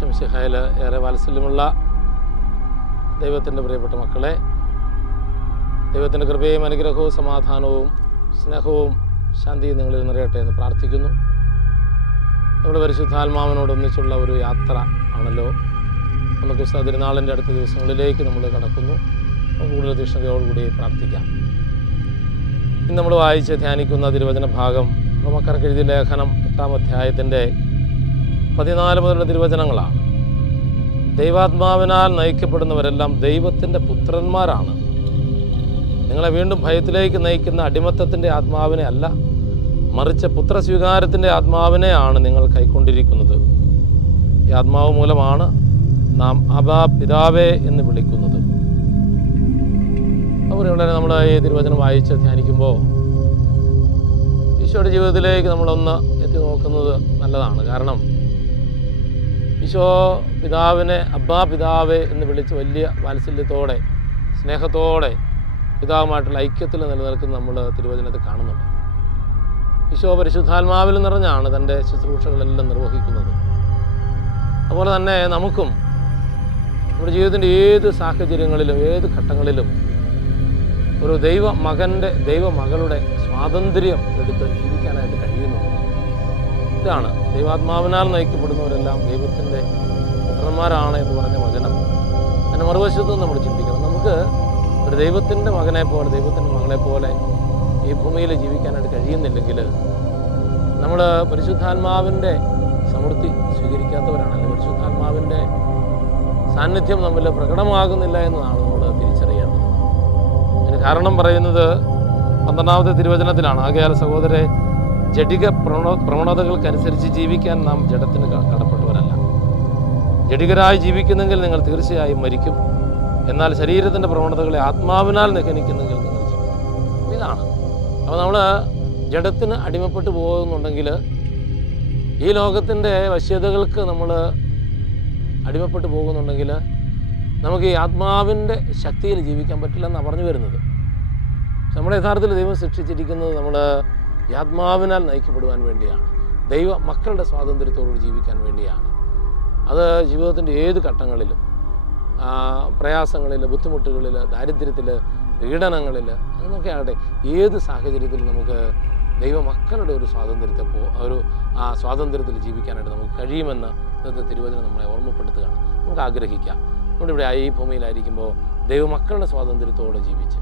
ശംസിഹായിൽ ഏറെ വാത്സല്യമുള്ള ദൈവത്തിന്റെ പ്രിയപ്പെട്ട മക്കളെ. ദൈവത്തിന്റെ കൃപയും അനുഗ്രഹവും സമാധാനവും സ്നേഹവും ശാന്തിയും നിങ്ങളിൽ നിറയട്ടെ എന്ന് പ്രാർത്ഥിക്കുന്നു. നമ്മുടെ പരിശുദ്ധാത്മാവിനോടൊന്നിച്ചുള്ള ഒരു യാത്ര ആണല്ലോ. നമുക്ക് തിരുനാളിന്റെ അടുത്ത ദിവസങ്ങളിലേക്ക് നമ്മൾ കടക്കുന്നു. കൂടുതൽ തീക്ഷ്ണതയോടുകൂടി പ്രാർത്ഥിക്കാം. ഇന്ന് നമ്മൾ വായിച്ച് ധ്യാനിക്കുന്ന തിരുവചന ഭാഗം റോമക്കാർക്ക് എഴുതിയ ലേഖനം എട്ടാം അധ്യായത്തിന്റെ പതിനാല് മുതലുള്ള തിരുവചനങ്ങളാണ്. ദൈവാത്മാവിനാൽ നയിക്കപ്പെടുന്നവരെല്ലാം ദൈവത്തിന്റെ പുത്രന്മാരാണ്. നിങ്ങളെ വീണ്ടും ഭയത്തിലേക്ക് നയിക്കുന്ന അടിമത്തത്തിന്റെ ആത്മാവിനെ അല്ല മറിച്ച് പുത്രസ്വീകാരത്തിന്റെ ആത്മാവിനെയാണ് നിങ്ങൾ കൈക്കൊണ്ടിരിക്കുന്നത്. ഈ ആത്മാവ് മൂലമാണ് നാം അബാ പിതാവേ എന്ന് വിളിക്കുന്നത്. അതുപോലെ നമ്മൾ ഈ തിരുവചനം വായിച്ച് ധ്യാനിക്കുമ്പോൾ ഈശോയുടെ ജീവിതത്തിലേക്ക് നമ്മളൊന്ന് എത്തി നോക്കുന്നത് നല്ലതാണ്. കാരണം ഈശോ പിതാവിനെ അബ്ബാ പിതാവേ എന്ന് വിളിച്ച് വലിയ വാത്സല്യത്തോടെ സ്നേഹത്തോടെ പിതാവുമായിട്ടുള്ള ഐക്യത്തിൽ നിലനിൽക്കുന്ന നമ്മൾ തിരുവചനത്തിൽ കാണുന്നുണ്ട്. ഈശോ പരിശുദ്ധാത്മാവിൽ നിറഞ്ഞാണ് തന്റെ ശുശ്രൂഷകളെല്ലാം നിർവഹിക്കുന്നത്. അതുപോലെ തന്നെ നമുക്കും നമ്മുടെ ജീവിതത്തിന്റെ ഏത് സാഹചര്യങ്ങളിലും ഏത് ഘട്ടങ്ങളിലും ഒരു ദൈവ മകന്റെ ദൈവ മകളുടെ സ്വാതന്ത്ര്യം എടുത്ത് ജീവിക്കാനായിട്ട് കഴിയുന്നു ഇതാണ് ദൈവാത്മാവിനാൽ നയിക്കപ്പെടുന്നവരെല്ലാം ദൈവത്തിന്റെ പുത്രന്മാരാണ് എന്ന് പറഞ്ഞ വചനം. അതിന്റെ മറുവശത്ത് നമ്മൾ ചിന്തിക്കണം. നമുക്ക് ഒരു ദൈവത്തിന്റെ മകനെ പോലെ ദൈവത്തിന്റെ മകളെ പോലെ ഈ ഭൂമിയിൽ ജീവിക്കാനായിട്ട് കഴിയുന്നില്ലെങ്കിൽ നമ്മൾ പരിശുദ്ധാത്മാവിന്റെ സമൃദ്ധി സ്വീകരിക്കാത്തവരാണ് അല്ലെങ്കിൽ പരിശുദ്ധാത്മാവിന്റെ സാന്നിധ്യം നമ്മിൽ പ്രകടമാകുന്നില്ല എന്നതാണ് നമ്മൾ തിരിച്ചറിയേണ്ടത്. അതിന് കാരണം പറയുന്നത് പന്ത്രണ്ടാമത്തെ തിരുവചനത്തിലാണ്. ആകയാൽ സഹോദരെ ജഡിക പ്രവണ പ്രവണതകൾക്കനുസരിച്ച് ജീവിക്കാൻ നാം ജഡത്തിന് കടപ്പെട്ടവരല്ല. ജഡികരായി ജീവിക്കുന്നെങ്കിൽ നിങ്ങൾ തീർച്ചയായും മരിക്കും. എന്നാൽ ശരീരത്തിന്റെ പ്രവണതകളെ ആത്മാവിനാൽ നിഹനിക്കുന്നെങ്കിൽ നിങ്ങൾ ഇതാണ്. അപ്പോൾ നമ്മൾ ജഡത്തിന് അടിമപ്പെട്ടു പോകുന്നുണ്ടെങ്കിൽ ഈ ലോകത്തിന്റെ വശ്യതകൾക്ക് നമ്മൾ അടിമപ്പെട്ടു പോകുന്നുണ്ടെങ്കിൽ നമുക്ക് ഈ ആത്മാവിന്റെ ശക്തിയിൽ ജീവിക്കാൻ പറ്റില്ല പറ്റില്ലെന്നാണ് പറഞ്ഞു വരുന്നത്. നമ്മുടെ യഥാർത്ഥത്തിൽ ദൈവം സൃഷ്ടിച്ചിരിക്കുന്നത് നമ്മൾ ഈ ആത്മാവിനാൽ നയിക്കപ്പെടുവാൻ വേണ്ടിയാണ്. ദൈവ മക്കളുടെ സ്വാതന്ത്ര്യത്തോടുകൂടി ജീവിക്കാൻ വേണ്ടിയാണ്. അത് ജീവിതത്തിന്റെ ഏത് ഘട്ടങ്ങളിലും പ്രയാസങ്ങളിൽ ബുദ്ധിമുട്ടുകളിൽ ദാരിദ്ര്യത്തിൽ പീഡനങ്ങളിൽ അങ്ങനെയൊക്കെ ആകട്ടെ ഏത് സാഹചര്യത്തിലും നമുക്ക് ദൈവമക്കളുടെ ഒരു സ്വാതന്ത്ര്യത്തെ പോ ഒരു ആ സ്വാതന്ത്ര്യത്തിൽ ജീവിക്കാനായിട്ട് നമുക്ക് കഴിയുമെന്ന് ഇന്നത്തെ തിരുവചനം നമ്മളെ ഓർമ്മപ്പെടുത്തുകയാണ്. നമുക്ക് ആഗ്രഹിക്കാം. നമ്മുടെ ഇവിടെ ഈ ഭൂമിയിലായിരിക്കുമ്പോൾ ദൈവമക്കളുടെ സ്വാതന്ത്ര്യത്തോടെ ജീവിച്ച്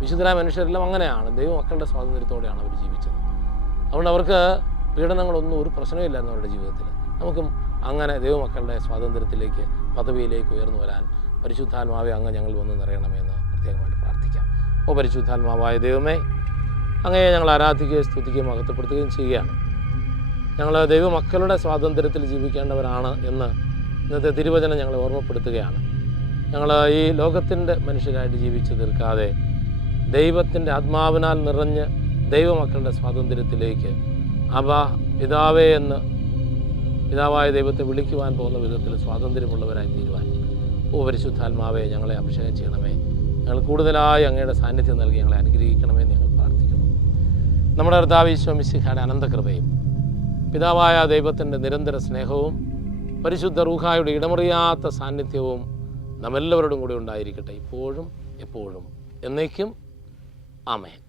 വിശുദ്ധരായ മനുഷ്യരെല്ലാം അങ്ങനെയാണ്. ദൈവമക്കളുടെ സ്വാതന്ത്ര്യത്തോടെയാണ് അവർ ജീവിച്ചത്. അതുകൊണ്ട് അവർക്ക് പീഡനങ്ങളൊന്നും ഒരു പ്രശ്നമില്ലായിരുന്നു അവരുടെ ജീവിതത്തിൽ. നമുക്കും അങ്ങനെ ദൈവമക്കളുടെ സ്വാതന്ത്ര്യത്തിലേക്ക് പദവിയിലേക്ക് ഉയർന്നു വരാൻ പരിശുദ്ധാത്മാവെ അങ്ങ് ഞങ്ങൾ വന്ന് നിറയണമെന്ന് പ്രത്യേകമായിട്ട് പ്രാർത്ഥിക്കാം. ഓ പരിശുദ്ധാത്മാവായ ദൈവമേ അങ്ങയെ ഞങ്ങൾ ആരാധിക്കുകയും സ്തുതിക്കുകയും അകത്തപ്പെടുത്തുകയും ചെയ്യുകയാണ്. ഞങ്ങൾ ദൈവമക്കളുടെ സ്വാതന്ത്ര്യത്തിൽ ജീവിക്കേണ്ടവരാണ് എന്ന് ഇന്നത്തെ തിരുവചനം ഞങ്ങളെ ഓർമ്മപ്പെടുത്തുകയാണ്. ഞങ്ങൾ ഈ ലോകത്തിന്റെ മനുഷ്യരായിട്ട് ജീവിച്ചു തീർക്കാതെ ദൈവത്തിന്റെ ആത്മാവിനാൽ നിറഞ്ഞ് ദൈവമക്കളുടെ സ്വാതന്ത്ര്യത്തിലേക്ക് അബ പിതാവേ എന്ന് പിതാവായ ദൈവത്തെ വിളിക്കുവാൻ പോകുന്ന വിധത്തിൽ സ്വാതന്ത്ര്യമുള്ളവരായി തീരുവാൻ. ഓ പരിശുദ്ധാത്മാവെ ഞങ്ങളെ അഭിഷേകം ചെയ്യണമേ. ഞങ്ങൾ കൂടുതലായി അങ്ങയുടെ സാന്നിധ്യം നൽകി ഞങ്ങളെ അനുഗ്രഹിക്കണമേ എന്ന് ഞങ്ങൾ പ്രാർത്ഥിക്കുന്നു. നമ്മുടെ കർത്താവ് ഈശ്വമിശിഖായുടെ അനന്തകൃപയും പിതാവായ ദൈവത്തിന്റെ നിരന്തര സ്നേഹവും പരിശുദ്ധ റൂഹായുടെ ഇടമറിയാത്ത സാന്നിധ്യവും നമ്മെല്ലാവരോടും കൂടി ഉണ്ടായിരിക്കട്ടെ. ഇപ്പോഴും എപ്പോഴും. എന്നേക്കും Amen.